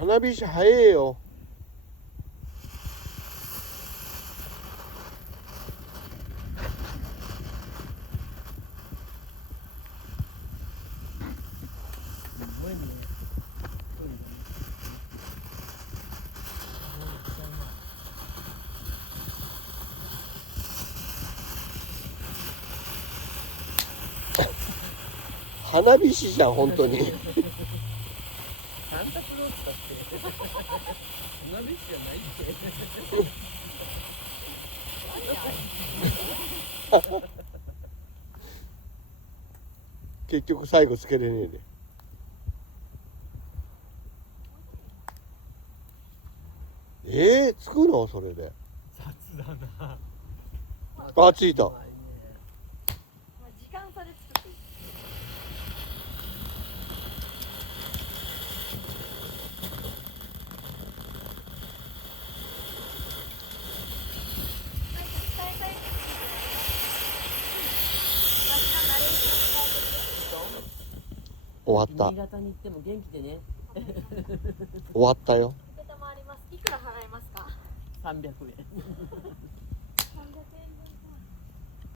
花火師早えよ。花火師じゃん本当に。サンタクロースだって花火師じゃないって結局最後つけれねえで。つくのそれで。雑だな。あ、ついた。時間差で作っていい。終わった新潟に行っても元気でね。終わったよ。いくら払いますか。300円。